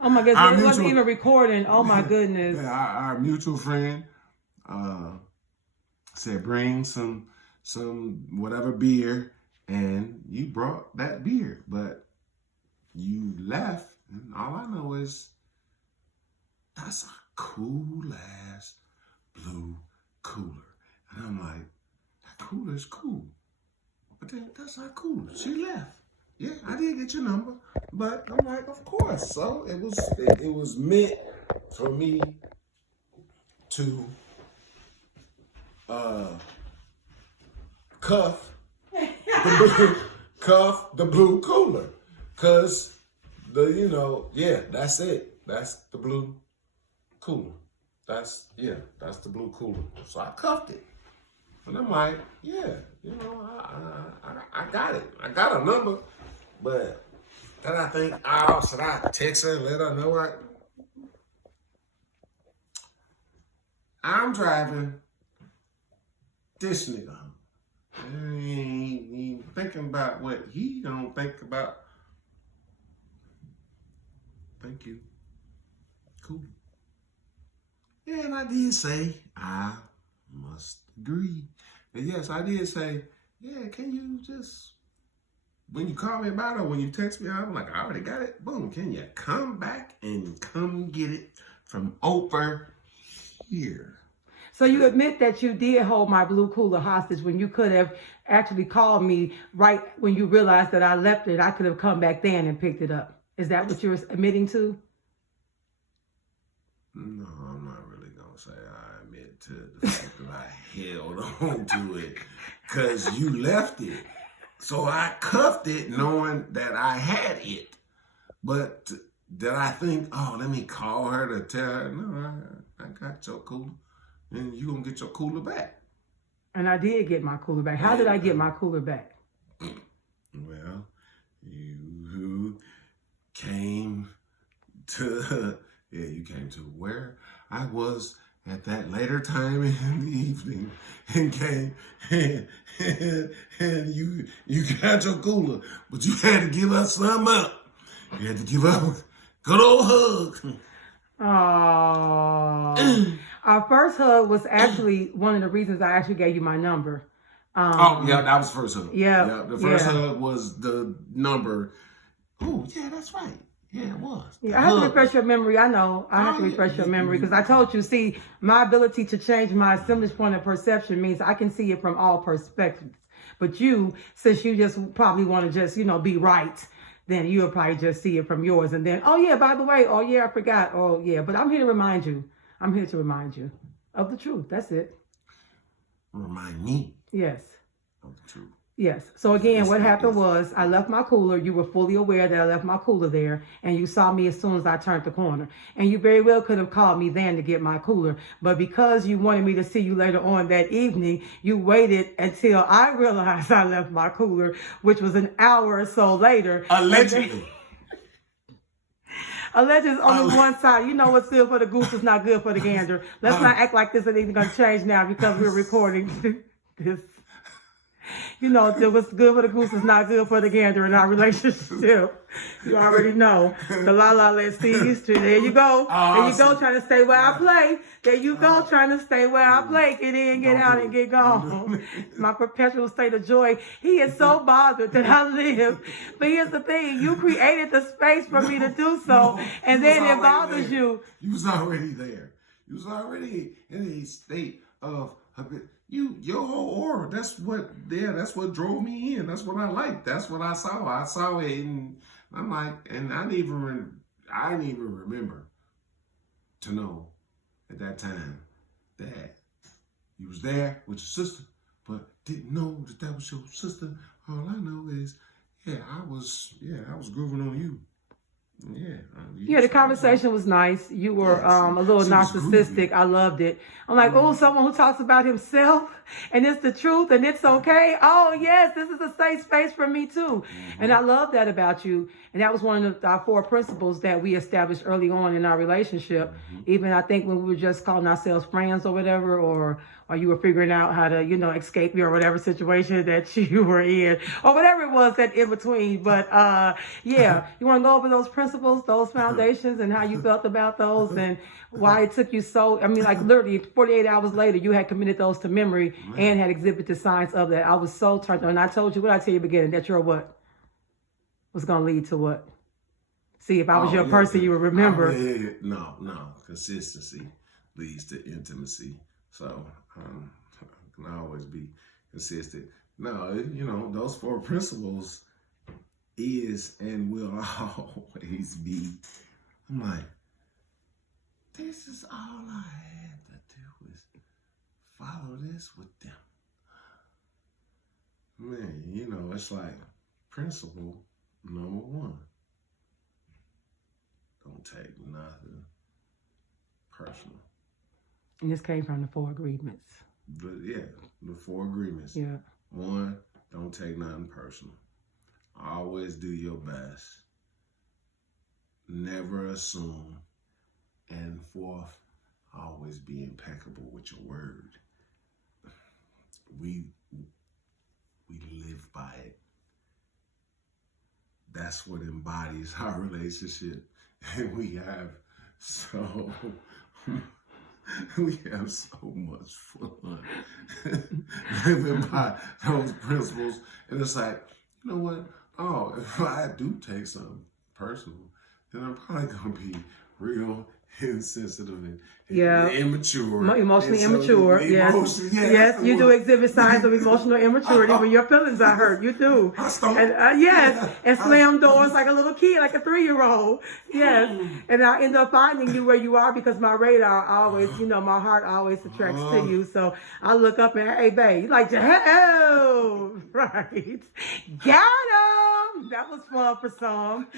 Oh my goodness, Our it wasn't mutual, even recording. Oh my goodness. yeah, our mutual friend said bring some whatever beer, and you brought that beer, but you left, and all I know is that's a cool ass blue cooler. And I'm like, that cooler is cool. But then that's not cool. She left. Yeah, I did get your number. But I'm like, of course. So it was meant for me to cuff cuff the blue cooler. Cause that's it. That's the blue cooler. That's the blue cooler. So I cuffed it. And I'm like, I got it. I got a number. But then I think, should I text her and let her know I'm driving this nigga. He ain't thinking about what he don't think about. Thank you. Cool. Yeah, and I did say, I must agree. And yes, I did say, yeah, can you just, when you call me about it or when you text me, I'm like, I already got it. Boom, can you come back and come get it from over here? So you admit that you did hold my blue cooler hostage when you could have actually called me right when you realized that I left it. I could have come back then and picked it up. Is that what you're admitting to? No, I'm not really going to say I admit to the fact that I held on to it because you left it. So I cuffed it knowing that I had it. But did I think, let me call her to tell her, no, I got your cooler. And you going to get your cooler back. And I did get my cooler back. How did I get my cooler back? Well, you came to, you came to where I was at that later time in the evening and came and you got your cooler, but you had to give us some up. You had to give up a good old hug. Oh, our first hug was actually one of the reasons I actually gave you my number. That was the first hug. Yeah, the first hug was the number. Oh, yeah, that's right. Yeah, it was. Yeah, I have to refresh your memory. I know. I have to refresh your memory because I told you, see, my ability to change my assemblage point of perception means I can see it from all perspectives. But you, since you just probably want to just, be right, then you'll probably just see it from yours. And then, oh, yeah, by the way, oh, yeah, I forgot. Oh, yeah. But I'm here to remind you. I'm here to remind you of the truth. That's it. Remind me. Yes. Of the truth. Yes. So again, what happened was I left my cooler. You were fully aware that I left my cooler there, and you saw me as soon as I turned the corner. And you very well could have called me then to get my cooler. But because you wanted me to see you later on that evening, you waited until I realized I left my cooler, which was an hour or so later. Allegedly. Allegedly on the one side. You know what's good for the goose is not good for the gander. Let's not act like this ain't even going to change now because we're recording this. What's good for the goose is not good for the gander in our relationship. You already know. The La La Land Steve. There you go. There you go, trying to stay where I play. There you go, trying to stay where I play. Get in, get out, and get gone. My perpetual state of joy. He is so bothered that I live. But here's the thing. You created the space for me to do so. And then it bothers you. You was already there. You was already in a state of your whole aura. That's what drove me in. That's what I liked. That's what I saw. I saw it, and I'm like, and I didn't even remember to know at that time that you was there with your sister, but didn't know that was your sister. All I know is, I was grooving on you. Yeah, the conversation was nice. You were a little narcissistic. I loved it. I'm like, someone who talks about himself and it's the truth and it's okay. Oh, yes, this is a safe space for me too. Mm-hmm. And I love that about you. And that was one of our 4 principles that we established early on in our relationship. Mm-hmm. Even I think when we were just calling ourselves friends or whatever, or or you were figuring out how to, escape your whatever situation that you were in, or whatever it was that in between. But yeah, you want to go over those principles, those foundations, and how you felt about those, and why it took you so, like literally 48 hours later, you had committed those to memory and had exhibited signs of that. I was so turned on. And I told you, what did I tell you at the beginning? That you're what? Was going to lead to what? See, if I was your person, you would remember. No. Consistency leads to intimacy. So can always be consistent. No, those 4 principles is and will always be. I'm like, this is all I had to do is follow this with them. Man, it's like principle number 1. Don't take nothing personal. And this came from the 4 agreements. But yeah, the 4 agreements. Yeah. 1, don't take nothing personal. Always do your best. Never assume. And 4th, always be impeccable with your word. We live by it. That's what embodies our relationship. And we have so much fun living by those principles. And it's like, you know what? Oh, if I do take something personal, then I'm probably going to be real insensitive and immature. Emotionally immature, yes. Yes, you do exhibit signs of emotional immaturity when your feelings are hurt. You do. And yes, and slam doors like a little kid, like a 3-year-old. Yes. And I end up finding you where you are because my radar always, my heart always attracts to you. So I look up and, hey, babe, you like to hell. Right. Got him. That was fun for some.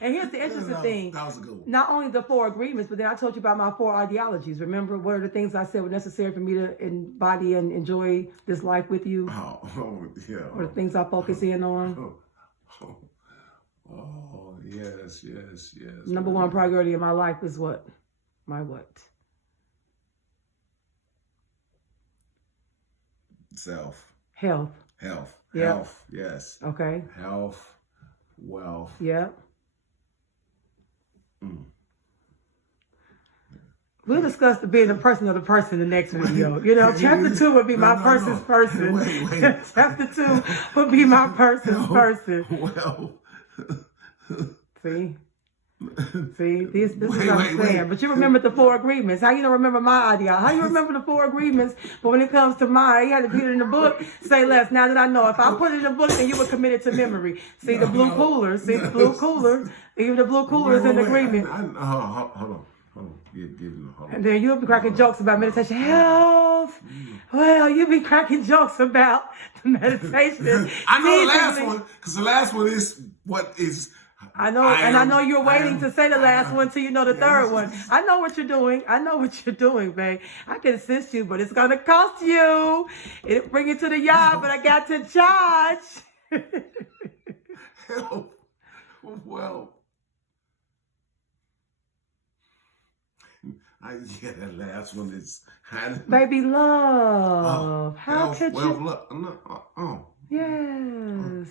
And here's the interesting thing. That was a good one. Not only the 4 agreements, but then I told you about my 4 ideologies. Remember, what are the things I said were necessary for me to embody and enjoy this life with you? Yeah. Or the things I focus in on? Yes. Number 1 priority in my life is what? My what? Self. Health. Yep. Health, yes. Okay. Health, wealth. Yeah. We'll discuss the being the person of the person in the next video. Chapter 2 would be my person's person. Wait. Chapter 2 would be my person's person. Well. See, this is what I'm saying. But you remember the 4 agreements. How you don't remember my idea? How you remember the 4 agreements? But when it comes to mine, you had to put it in the book. Say less. Now that I know, if I put it in the book, then you were committed to memory. See the blue cooler. See the blue cooler. Even the blue cooler is in agreement. Hold on. Hold on. And then you'll be cracking jokes about meditation. Health. Well, you'll be cracking jokes about the meditation. I know the last one, because the last one is what is. I know, and I know you're waiting to say the last one till you know the third one. I know what you're doing. Babe. I can assist you, but it's gonna cost you. It'll bring you to the yard, but I got to charge. Help. Well. That last one is baby love. How could you? Yes.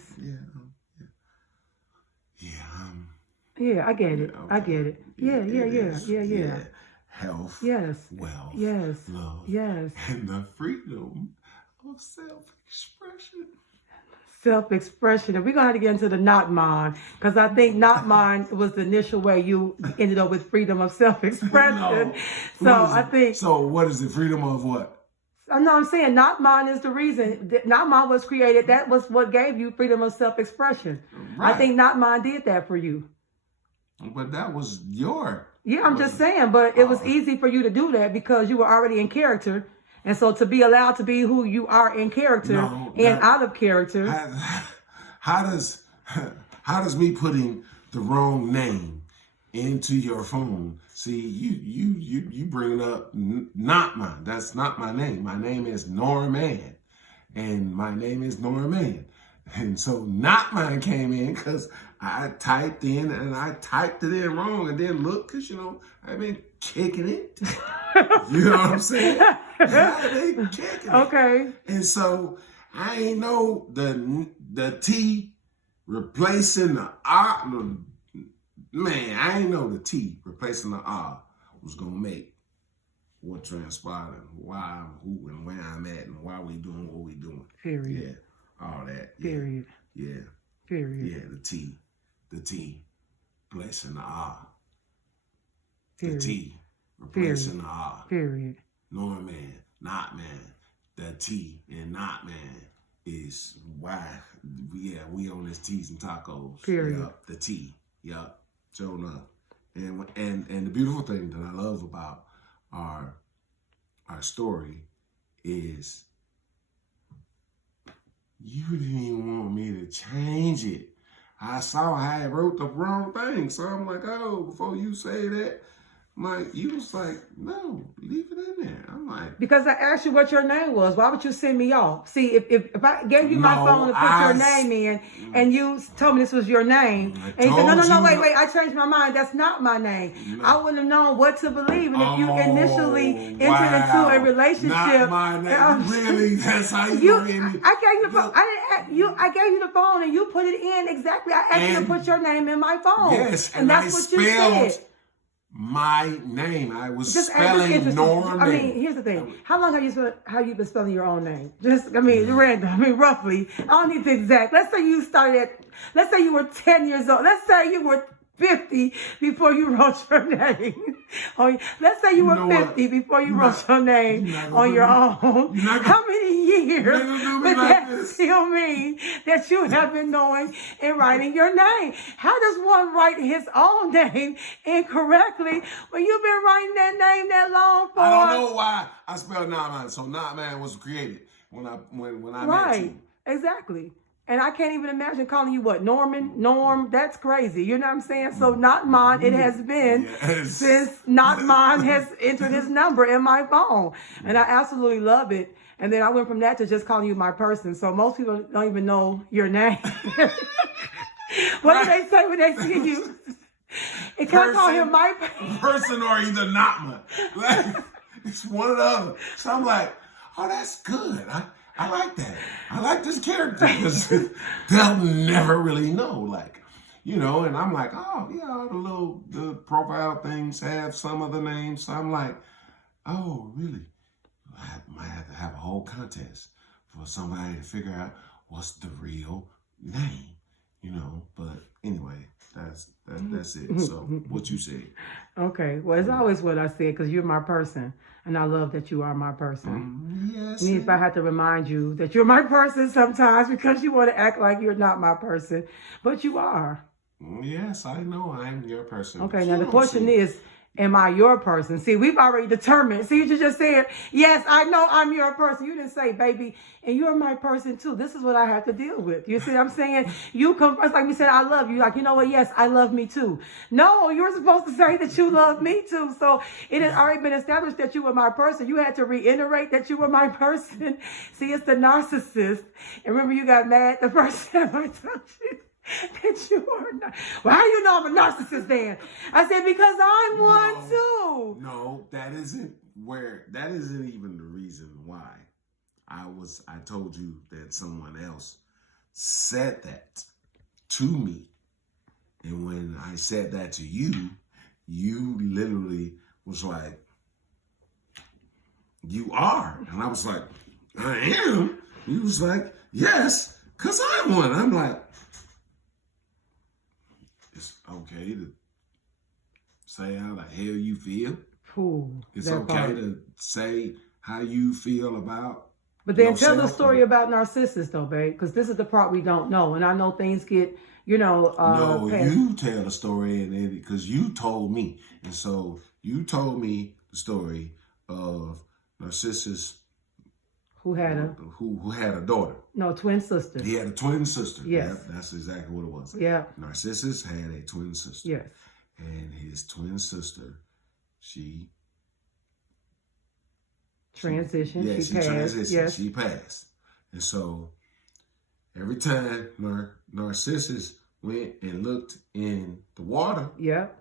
Yeah, I get it. I get it. Yeah. Health. Yes. Wealth. Yes. Love. Yes. And the freedom of self-expression. Self-expression. And we're going to have to get into the not mine, because I think not mine was the initial way you ended up with freedom of self-expression. No. So what is it? Freedom of what? I'm saying not mine is the reason. Not mine was created. That was what gave you freedom of self-expression. Right. I think not mine did that for you. But that was your. Yeah, I'm just saying. But it was easy for you to do that because you were already in character. And so to be allowed to be who you are in character out of character. How does me putting the wrong name into your phone? See, you bring up not mine. That's not my name. My name is Norman, and my name is Norman. And so not mine came in because I typed in and I typed it in wrong and then look, because, I've been kicking it. You know what I'm saying? I've been kicking it. Okay. And so I ain't know the T replacing the R. Man, I ain't know the T replacing the R was going to make what transpired and why, who, and where I'm at and why we doing what we doing. Period. Yeah, all that. Yeah. Period. Yeah. Period. Yeah, the T replacing the R. Period. The T replacing the R. Period. Knowing man, not man. The T and not man is why, we on this T's and tacos. Period. Yup, the T. Yup, showing up. And the beautiful thing that I love about our story is you didn't even want me to change it. I saw how I wrote the wrong thing. So I'm like, oh, before you say that, you was like, no, leave it in there. I'm like, because I asked you what your name was. Why would you send me off? See, if I gave you my phone to put your name in, and you told me this was your name, and you said, no, wait, I changed my mind. That's not my name. No. I wouldn't have known what to believe. And if you initially entered into a relationship, not my name. Really, that's how you gave me. I gave you the phone. I gave you the phone, and you put it in exactly. I asked you to put your name in my phone. Yes, and that's what you said. My name. I was spelling Norman. I mean, here's the thing. How long have you been spelling your own name? Random. I mean, roughly. I don't need the exact. Let's say you let's say you were 10 years old. Let's say you were 50 before you wrote your name. Let's say you were 50 before you wrote your name on your own. How many years would that still mean that you have been knowing and writing your name? How does one write his own name incorrectly when you've been writing that name that long for? I don't know why I spelled Not Man. So Not Man was created when I met you. Exactly. And I can't even imagine calling you what? Norm? That's crazy. You know what I'm saying? So Not Mine, it has been since Not Mine has entered his number in my phone. And I absolutely love it. And then I went from that to just calling you my person. So most people don't even know your name. What do they say when they see you? And can I call him my person or either Not Mine? Like, it's one or the other. So I'm like, oh, that's good. I like that. I like this character because they'll never really know, and I'm like, oh yeah, the profile things have some of the names. So I'm like, oh really? I might have to have a whole contest for somebody to figure out what's the real name, But anyway, that's it. So what you said. Okay. Well, it's always what I said because you're my person. And I love that you are my person. Yes. Means if I have to remind you that you're my person sometimes because you want to act like you're not my person, but you are. Yes, I know I'm your person. Okay, now the question is, am I your person? See, we've already determined. See, you just said, yes, I know I'm your person. You didn't say, baby, and you're my person too. This is what I have to deal with. You see what I'm saying? You come first, like we said, I love you. Like, you know what? Yes, I love me too. No, you were supposed to say that you love me too. So it had already been established that you were my person. You had to reiterate that you were my person. See, it's the narcissist. And remember, you got mad the first time I told you that you are not. Well, how you know I'm a narcissist then? I said, because I'm one too. No, that isn't even the reason why. I told you that someone else said that to me. And when I said that to you, you literally was like, you are. And I was like, I am? You was like, yes, because I'm one. I'm like, it's okay to say how the hell you feel. It's okay to say how you feel about. But then tell the story about Narcissus, though, babe, because this is the part we don't know. And I know things get, no, you tell the story, and because you told me. And so you told me the story of Narcissus. Who had a daughter. No, twin sister. He had a twin sister. Yes. Yep, that's exactly what it was. Yeah. Narcissus had a twin sister. Yes. And his twin sister, she transitioned. Yeah, she passed. transitioned. Yes. She passed. And so every time Narcissus went and looked in the water, Yep.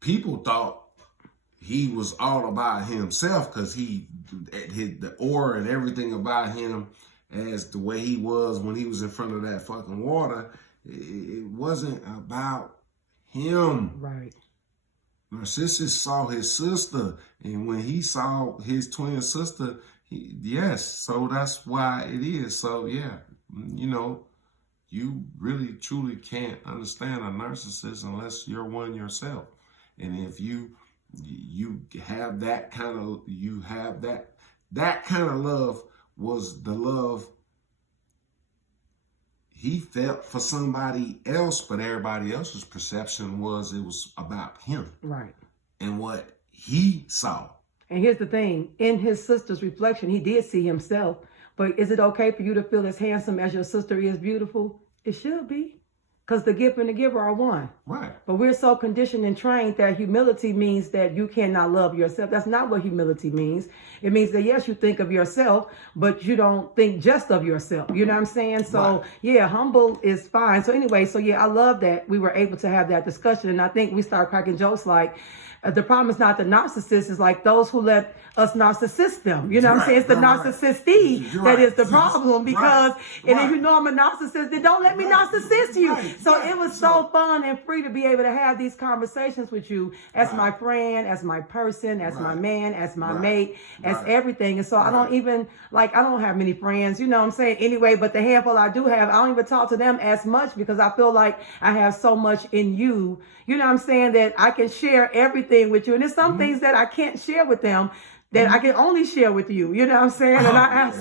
people thought he was all about himself because he hit the aura and everything about him as the way he was when he was in front of that fucking water. It wasn't about him. Right. Narcissus saw his sister, and when he saw his twin sister, yes, so that's why it is. So yeah, you know, you really truly can't understand a narcissist unless you're one yourself. And if you have that kind of that kind of love was the love he felt for somebody else, but everybody else's perception was it was about him. Right. And what he saw. And here's the thing, in his sister's reflection, he did see himself. But is it okay for you to feel as handsome as your sister is beautiful? It should be. Because the gift and the giver are one. Right. But we're so conditioned and trained that humility means that you cannot love yourself. That's not what humility means. It means that, yes, you think of yourself, but you don't think just of yourself. You know what I'm saying? So, right. Yeah, humble is fine. So anyway, I love that we were able to have that discussion. And I think we start cracking jokes like, the problem is not the narcissist, it's like those who let us narcissist them. You know what I'm saying? It's the narcissisty that is the problem because, and if you know I'm a narcissist, then don't let me narcissist you. So it was so fun and free to be able to have these conversations with you as my friend, as my person, as my man, as my mate, as everything. And so I don't even, I don't have many friends, you know what I'm saying? Anyway, but the handful I do have, I don't even talk to them as much because I feel like I have so much in you, you know what I'm saying, that I can share everything with you. And there's some things that I can't share with them that I can only share with you. You know what I'm saying? And I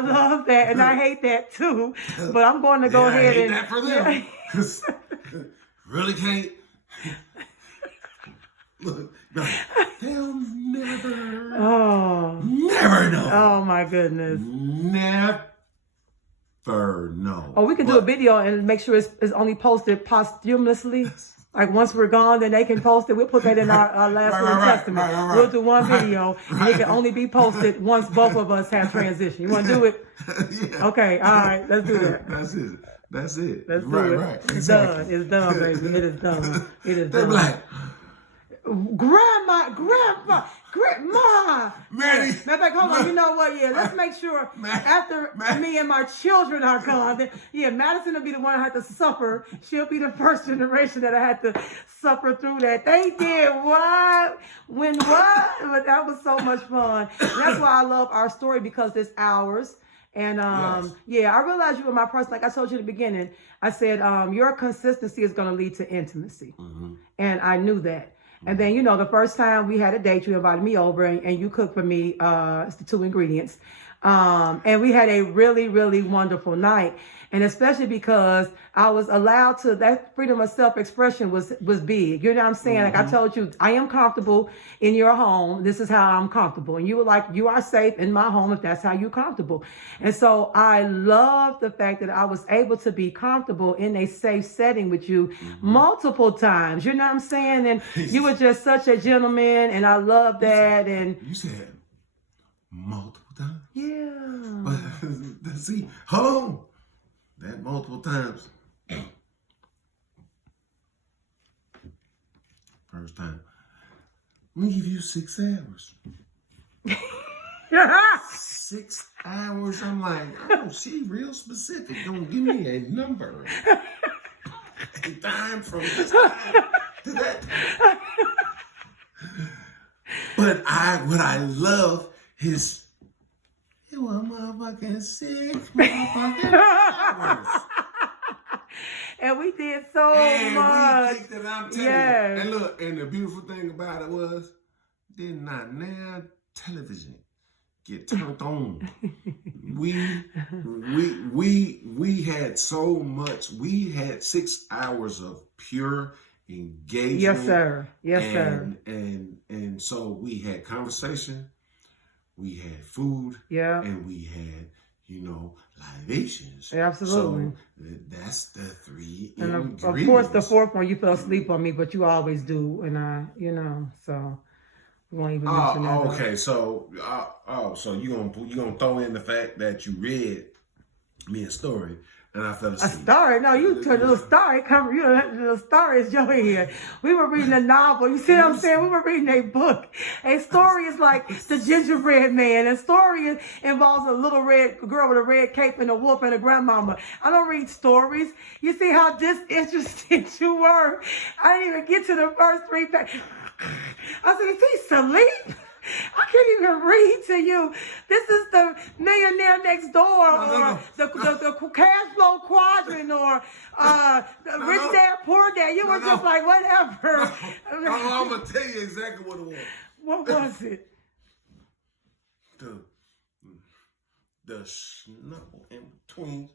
love that. And I hate that too. But I'm going to go ahead and. That for them. Really can't. Look, they'll never know. Oh my goodness. Never know. Oh, we can do a video and make sure it's only posted posthumously. Like once we're gone, then they can post it. We'll put that in our last little testament. We'll do one video and it can only be posted once both of us have transitioned. You want to do it? Yeah. Okay, all right, let's do that. That's it. Let's do it. Right. It's done. It's done, baby. It is done. It is done. They're like, Grandma, Manny. Matter of fact, hold on, you know what? Yeah, let's make sure after me and my children are gone, then, Madison will be the one I had to suffer. She'll be the first generation that I had to suffer through that. They did what? When what? But that was so much fun. And that's why I love our story because it's ours. And I realized you were my person. Like I told you in the beginning, I said, your consistency is going to lead to intimacy. Mm-hmm. And I knew that. And then, the first time we had a date, you invited me over and you cooked for me, it's the 2 ingredients. And we had a really, really wonderful night. And especially because I was allowed to, that freedom of self-expression was big. You know what I'm saying? Mm-hmm. Like I told you, I am comfortable in your home. This is how I'm comfortable. And you were like, you are safe in my home if that's how you're comfortable. And so I love the fact that I was able to be comfortable in a safe setting with you multiple times. You know what I'm saying? And you were just such a gentleman and I love that. And you said multiple times? Yeah. But see, hold on. That multiple times. First time. I'm gonna give you 6 hours. 6 hours. I'm like, oh, she real specific. Don't give me a number. A time from this time to that time. But what I love is it was motherfucking 6 motherfucking hours. And we did so much. We kicked it, I'm telling you. And look, and the beautiful thing about it was, did not now television get turned on. We had so much. We had 6 hours of pure engagement. Yes, sir. Yes, sir. And so we had conversation. We had food, and we had, libations. Absolutely. So that's the 3 and ingredients. Of course, the 4th one, you fell asleep on me, but you always do. And so we won't even mention that. Okay. So, so you gonna throw in the fact that you read me a story and I fell A asleep. story? No, you took a little story. Come, you a little story is your head. We were reading a novel. You see what I'm saying? We were reading a book. A story is like the gingerbread man. A story involves a little red girl with a red cape and a wolf and a grandmama. I don't read stories. You see how disinterested you were? I didn't even get to the first 3 pages. I said, is he asleep? I can't even read to you. This is the Millionaire Next Door, or the Cash Flow Quadrant, or the Rich Dad Poor Dad. You were just like, whatever. I'm gonna tell you exactly what it was. What was it? The snuggle in between.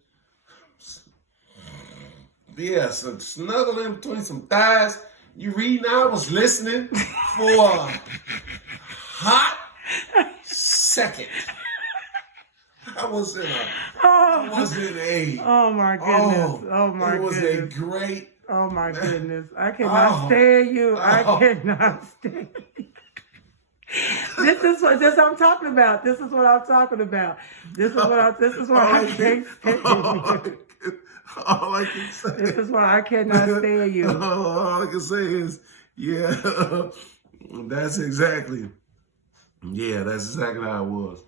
Yes, a snuggle in between some thighs. You reading? I was listening for a hot second. I was in a. Oh my goodness! Oh my it was goodness! a great. Oh my goodness! I cannot stand you. I cannot stand you. This is what I'm talking about. This is what I'm talking about. This is what I can't stand you. All I can say. This is why I cannot stand you. All I can say is, that's exactly how it was.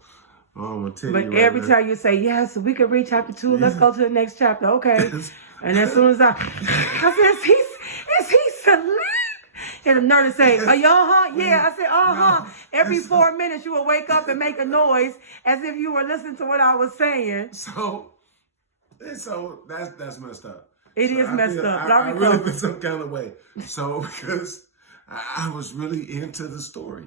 I'm gonna tell you. But every time you say, yes, we can read chapter 2, let's go to the next chapter. Okay. And as soon as I said, is he asleep? And the nurse say, are you Yeah. I said, Every 4 minutes you would wake up and make a noise as if you were listening to what I was saying. So that's messed up. It is messed up. I really feel some kind of way. So because I was really into the story.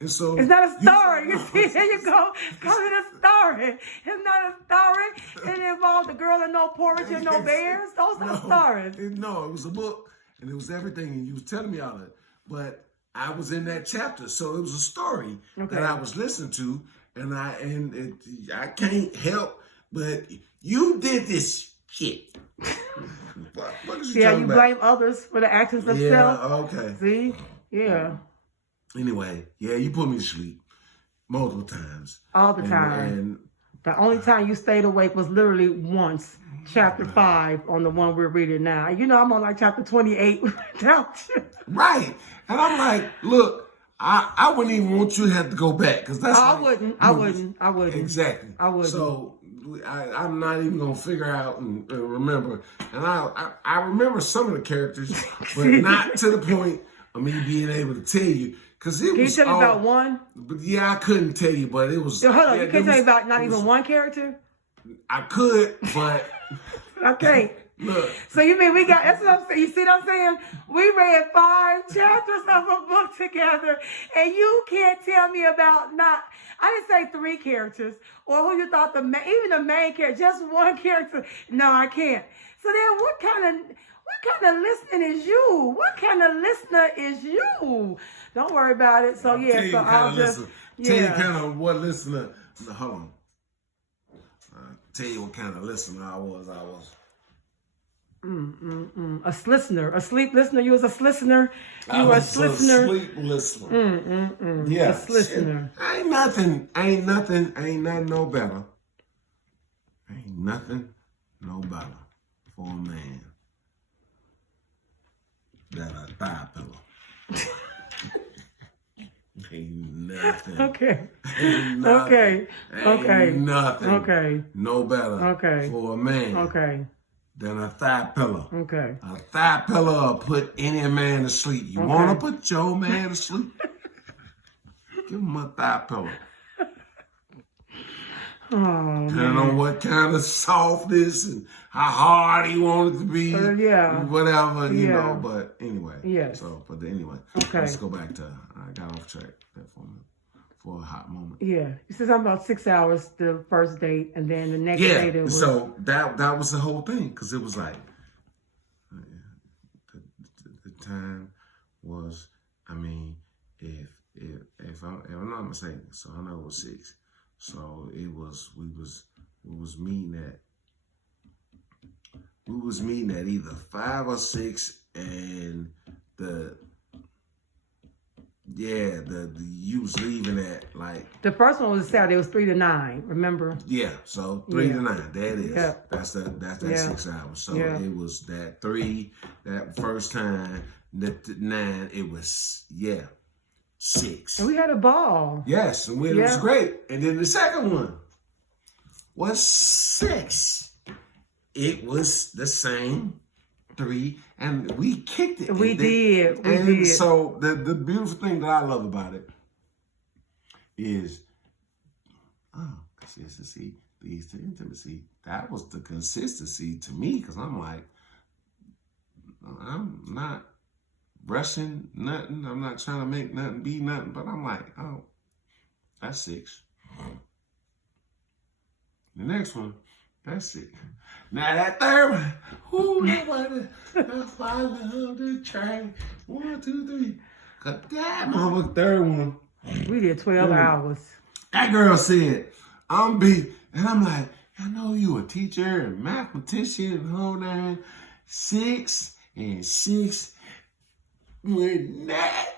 And so it's not a story. You see, there you go. Call it a story. It's not a story. It involved a girl and no porridge and no bears. Those are stories. It was a book, and it was everything, and you was telling me all that. But I was in that chapter, so it was a story that I was listening to, and I can't help but you did this shit. What is you blame others for the actions of self. Yeah, okay. See? Yeah. Anyway, you put me to sleep multiple times. All the time. And the only time you stayed awake was literally once, chapter 5 on the one we're reading now. You know, I'm on like chapter 28 without you. Right. And I'm like, look, I wouldn't even want you to have to go back, because that's I wouldn't. Exactly. I wouldn't. So I'm not even gonna figure out and remember. And I remember some of the characters, but not to the point of me being able to tell you. Cause it Can you tell me about one? But I couldn't tell you, but it was. So hold on, you can't tell me about not even one character? I could, but I can't. Look. So you mean we got, that's what I'm saying. You see what I'm saying? We read 5 chapters of a book together, and you can't tell me about I didn't say 3 characters, or who you thought even the main character, just one character. No, I can't. So then what kind of listening is you? What kind of listener is you? Don't worry about it. So I'll just tell you kind of what listener. No, hold on. I'll tell you what kind of listener I was. A listener, a sleep listener. You was a listener. You were a listener. Sleep listener. Yeah, a listener. Ain't nothing no better. Ain't nothing no better for a man than a thigh pillow. Ain't nothing. Okay. Ain't nothing. Okay. Ain't nothing. Okay. No better. For a man. Okay. Than a thigh pillow. Okay. A thigh pillow will put any man to sleep. You want to put your man to sleep? Give him a thigh pillow. Oh, depending on what kind of softness and how hard he wanted to be. Whatever, you know. But anyway. Yes. Anyway. Okay. Let's go back to, I got off track there for a hot moment. Yeah. You said something about 6 hours the first date, and then the next day there was. So that was the whole thing, because it was like, the time was, I mean, if I'm not mistaken, so I know it was 6. So we was meeting at either 5 or 6, and yeah, you was leaving at like The first one was Saturday. It was 3 to 9. Remember? yeah, so 3 to 9. There it is. Yep. That's that Yeah. 6 hours. So Yeah. it was that 3 that first time. That 9 it was 6. And we had a ball. Yes, and it was Yeah. great. And then the second one was 6. It was the same 3, and we kicked it. We did. We and did. so the beautiful thing that I love about it is, consistency leads to intimacy. That was the consistency to me, because I'm like, I'm not rushing nothing. I'm not trying to make nothing be nothing, but I'm like, oh, that's 6. The next one, that's 6. Now that third one, that's why I love the train. 1, 2, 3. Cause that mama third one, We did 12 hours. that girl said, I'm big. And I'm like, I know you a teacher and mathematician and whole nine. 6 and 6. When that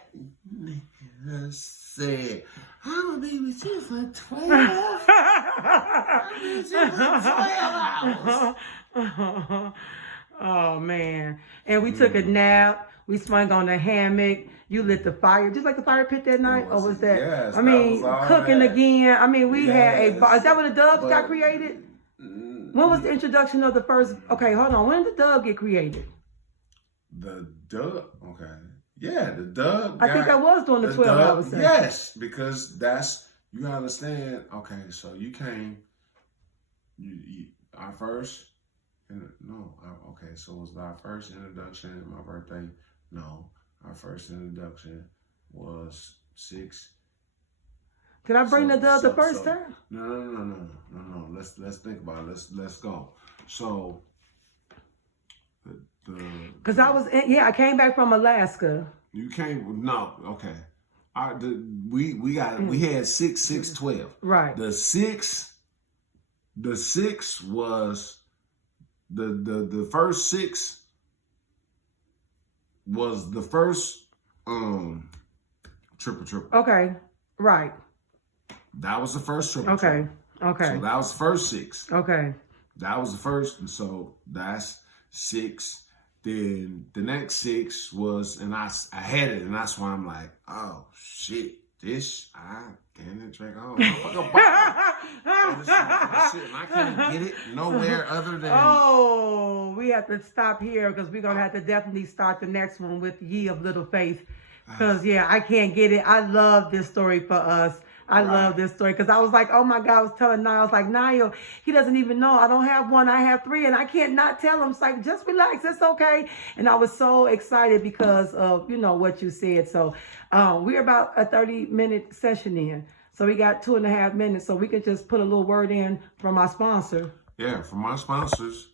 nigga said, I'm gonna be with you for 12 hours. I'm with you for 12 hours. Oh man. And we took a nap. We swung on the hammock. You lit the fire, just like the fire pit that night, or was that? Yes, I that mean, was all cooking that. again. I mean, we had a Yes. bar. Is that when the Dubs But- got created? When was the introduction of the first? Okay, hold on. When did the Dub get created? The dub, okay. Yeah, the dub. I think that was during the 12 dub, hours. yes, because that's, you gotta understand, okay, so you came, our first, okay, so it was our first introduction, my birthday, no, our first introduction was 6. Did I bring the Dub the So- first so- time? No. Let's think about it. Let's go. So Because I came back from Alaska. you came okay. We had 6, 6, 12. Right. The 6 was the first 6 was the first triple. Okay. Right. That was the first triple. Okay. So Okay. that was the first 6. Okay. That was the first, and so that's 6. Then the next 6 was, and I had it, and that's why I'm like, oh shit, I can't drink all motherfucking bottle. That's it, and I can't get it nowhere other than. Oh, we have to stop here because we're gonna have to definitely start the next one with Ye of Little Faith. Because I can't get it. I love this story for us. I love this story because I was like, oh my God, I was telling Niall, like, Niall, he doesn't even know. I don't have 1, I have 3, and I can't not tell him. It's like, just relax, it's okay. And I was so excited because of, what you said. So we're about a 30-minute session in. So we got 2.5 minutes. So we can just put a little word in from our sponsor. Yeah, from our sponsors,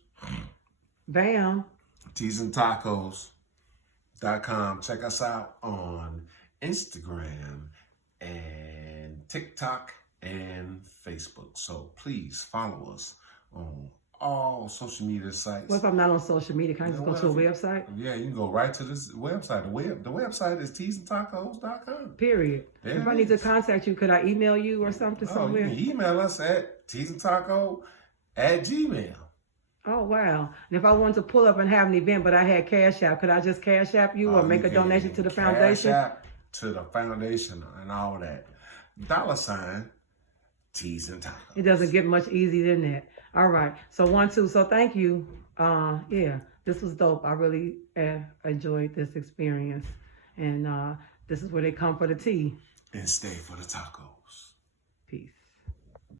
Bam. teasandtacos.com. Check us out on Instagram and TikTok and Facebook. So please follow us on all social media sites. What if I'm not on social media? Can I just go to a website? Yeah, you can go right to this website. The website is teasandtacos.com. Period. There If I it need to is. contact you, could I email you or something You somewhere? can email us at teasandtaco@gmail. Oh, wow. And if I wanted to pull up and have an event, but I had Cash App, could I just Cash App you or make a donation to the foundation? Cash App to the foundation and all that. $ Teas and Tacos. It doesn't get much easier than that. All right. So 1, 2. So thank you. This was dope. I really enjoyed this experience. And this is where they come for the tea. And stay for the taco.